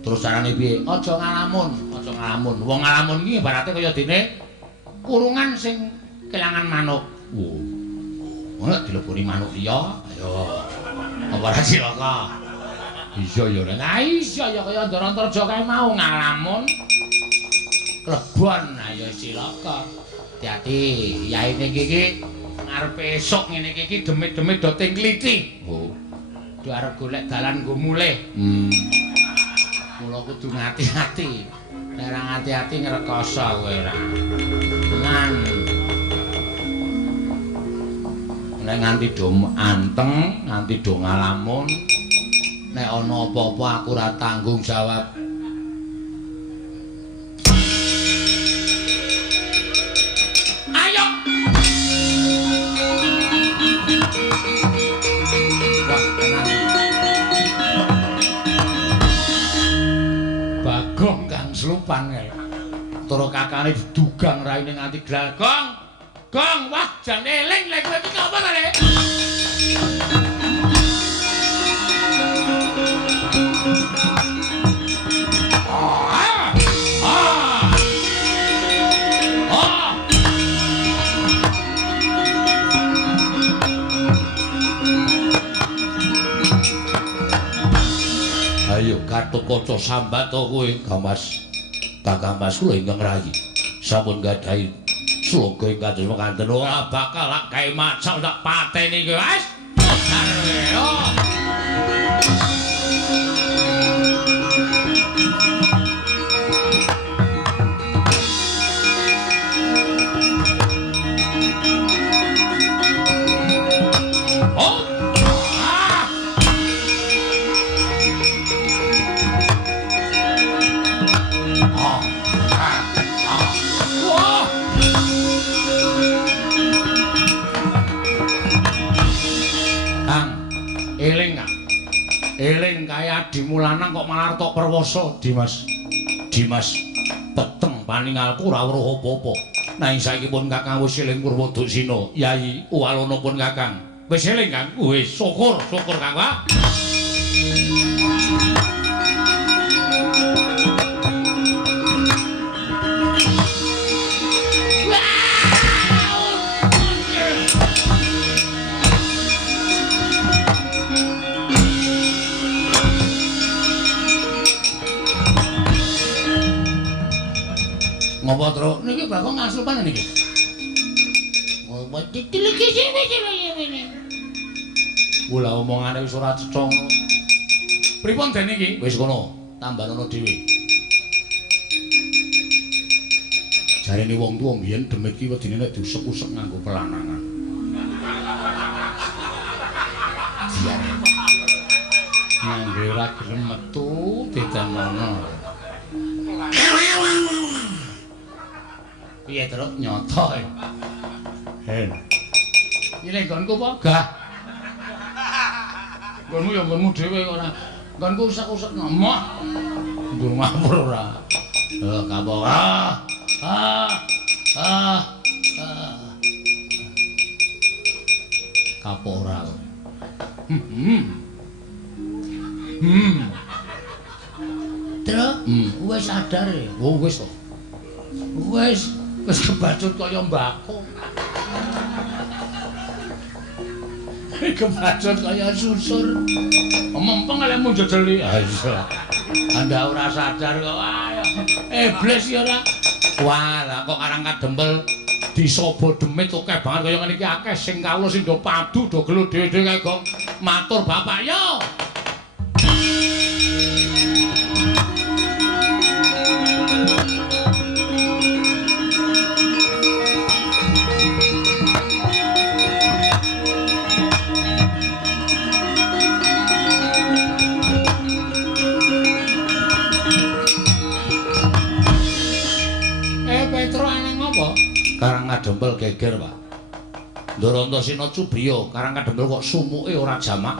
Terus carane piye? Aja ngalamun, aja ngalamun. Wong ngalamun iki ibarate kaya dene kurungan sing kelangan manuk. Wo. Ora dileboni manuk liya, ayo. Apa ora cilaka? Iya ya, nah iya ya kaya Ndara Antarja kae mau ngalamun. Klebon ayo cilaka. Hati-hati, yaine iki ngarepe esuk ngene iki demit-demit do tingliti. Oh. Do arep golek dalan nggo mulih. Mula kudu ngati-ati. Nek ora ngati-ati ngrekoso kowe ora. Tenan. Nek nganti do anteng, nganti do ngalamun, nek ana apa-apa aku ora tanggung jawab. Ayo. Wah, tenan. Bagong kang slupan kae. Turu kakane didugang raine nganti glagong. Gong, wah jan eling lek kowe iki apa to, Lek? Ayo Gatotkaca sambat to kowe, Gamas. Kagamas kula ingkang rayi. Sampun gadhahi sloga ingkang kados mekaten ora bakal lak gawe macam tak pateni kowe, wis. Yo. Eling kaya adimu lanang kok malah tok perwasa, Dimas. Dimas, peteng paningalku ora weruh apa-apa. Nanging saiki pun Kakang wis eling Purwodaksina. Yai, walana pun Kakang. Wis eling, Kang. Wis syukur, syukur Kang, Pak. Ngopo, Truk? Niki Bagong ngasupan niki. Ngopo ditiliki sini. Kula omongane wis ora cecong. Pripun den iki? Wis kono, tambanono dhewe. Jarene wong tuwa mbiyen demit ki wedine nek diusek-usek nganggo pelanangan. Diare. Nganggo ora gelem metu ditanono. Piye Truk nyoto e? Hen. Iki nggonku apa? Gah. Nggonmu ya nggonmu dhewe ora. Nggonku usek-usek ngomong. Ndur ngapur ora. Kapok. Kapok ora. Truk, wis sadar e. Oh wis kok. Wis kebacut kaya mbako. Kebacut kaya susur. Mempeng lek mun jejeli. Ha iya. Anda ora sadar kok. Iblis ya ora. Wah, lah kok Karang Kadempel disaba demit akeh banget kaya ngene iki akeh sing kawula sing do padu do gelo dhewe-dhewe kae kok matur Bapak yo. napa? Karang Kadempel geger, Pak. Ndara Antasena Cubriya Karang Kadempel kok sumuke ora jamak.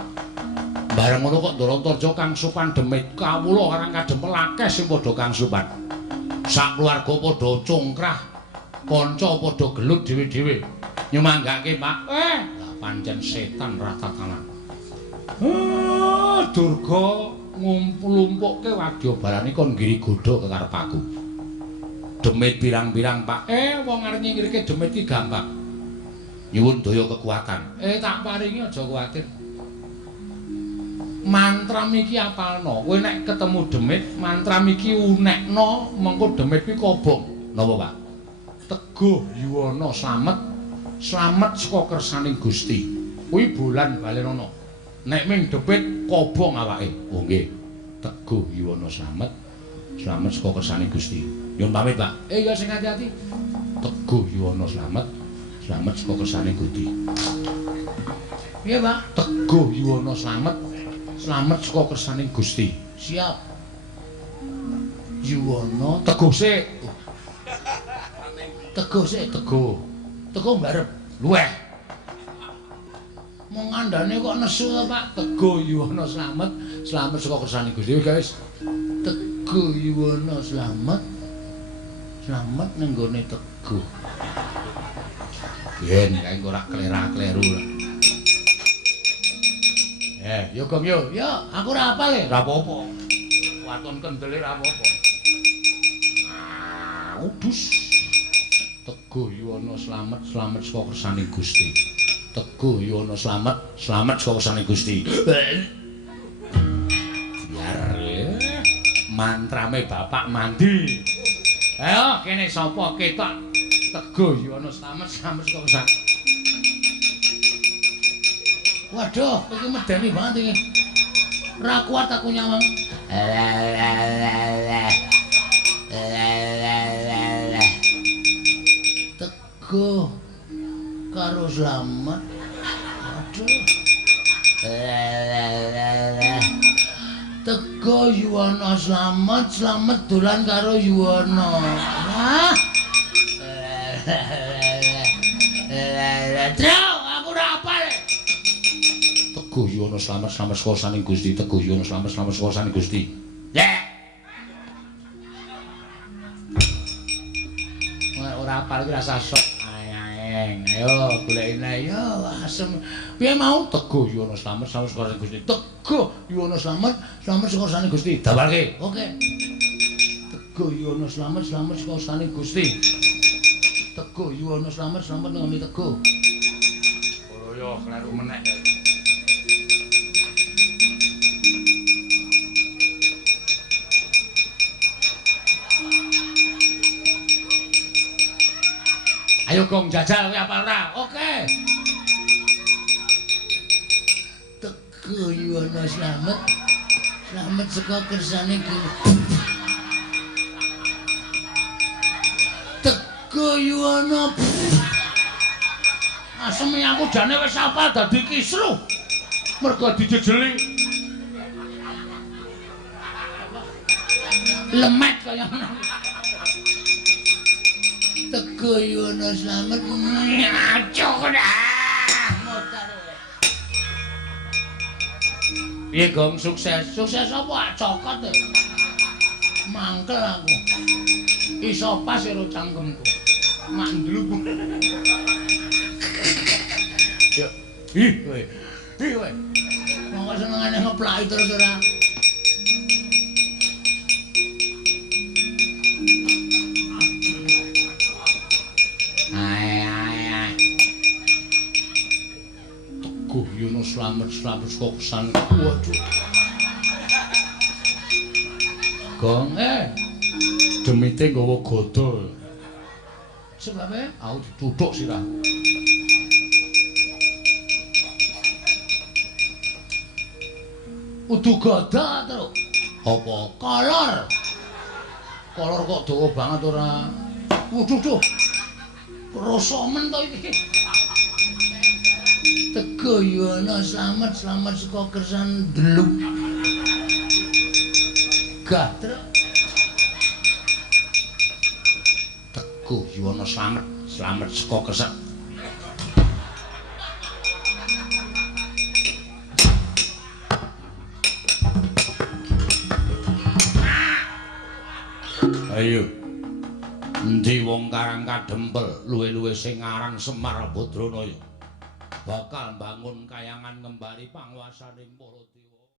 Bareng ngono kok Ndara Antarja kang supan demit kawula Karang Kadempel akeh sing padha kang supan. Sak keluarga padha congkrah, kanca padha gelut dhewe-dhewe. Nyemanggake, Pak. Lah pancen setan ratatanan. Durga ngumpul-umpukke wadya barane kon ngiri godha kekarep aku. Demit pirang-pirang, Pak. Wong arep nyingkirke demit iki gampang. Nyuwun daya kekuatan. Tak paringi aja kuwatir. Mantra iki apalno. Kowe nek ketemu demit, mantra iki unekno, mengko demit kuwi kobong. Napa, Pak? Teguh yuwana slamet, slamet saka kersaning Gusti. Kuwi bolan balerana. Nek ming demit kobong awake. Oh nggih. Teguh yuwana slamet, slamet saka kersaning Gusti. Nyuwun pamit, Pak. Ya sing ati-ati. Teguh yuwana slamet, slamet saka kersaning Gusti. Piye, Pak? Teguh yuwana slamet, slamet saka kersaning Gusti. Siap. Yuwana teguh sik. Teguh sik, teguh. Teguh mbarep. Luweh. Mong andane kok nesu to, Pak? Teguh yuwana slamet, slamet saka kersaning Gusti, guys. Teguh yuwana slamet, slamet ning gone teguh. Yen kae ora klera-kleru. Yo Gong yo. Yo, aku ora apal e. Ora apa-apa. Waton kendele ora apa-apa. Udus. Teguh yuwana slamet, slamet saka kersaning Gusti. Teguh yuwana slamet, slamet saka kersaning Gusti. Biar mantrame Bapak mandi. Ayo kene sapa ketok. Teguh yuwana slamet, slamet saka kersaning. Waduh, iki medeni banget iki. Ora kuat aku nyawang. Teguh karo slamet. Waduh. Teguh yuwana slamet, slamet dolan karo yuwana. Wah. Aku ora apal. Teguh yuwana slamet, slamet saka kersaning Gusti. Teguh yuwana slamet, slamet saka kersaning Gusti. Ora apal iki rasa sok. Ayo golekine yo asem. Piye mau teguh yuwana slamet, slamet saka kersaning Gusti. Teguh yuwana slamet, slamet saka kersaning Gusti. Dawalke. Oke. Teguh yuwana slamet, slamet saka kersaning Gusti. Teguh yuwana slamet, slamet nang teguh. Oh yo kleru meneh. Ayo Gong jajal kowe apal ora? Oke. Teguh yuwana slamet, slamet saka kersane Gusti. Teguh yuwana. Aseme aku jane wis apal dadi kisruh. Mergo dijejeli. Lemet kaya ngono. Teguh yuwana slamet ngaco dah. Piye Gong sukses? Sukses apa? Cokot e. Mangkel aku. Iso pas karo cangkemku. Mandluk. Yo. Ih kowe. Ih kowe. Monggo senengane ngeplaki terus ora. Teguh yuwana slamet, slamet saka kersaning. Waduh. Gong demite nggawa godha. Sebabe aku dituthuk sirah. Udu godha to. Apa? Kolor. Kolor kok dawa banget ora. Waduh. Rasa men to iki. Teguh yuwana slamet, slamet saka kersan deluk. Gatrek. Go Yuwana slamet, slamet saka kesek. Ayo. Endi wong Karang Kadempel luwe-luwe sing aran Semar Badranaya bakal bangun kayangan ngembari panguwasaning para dewa.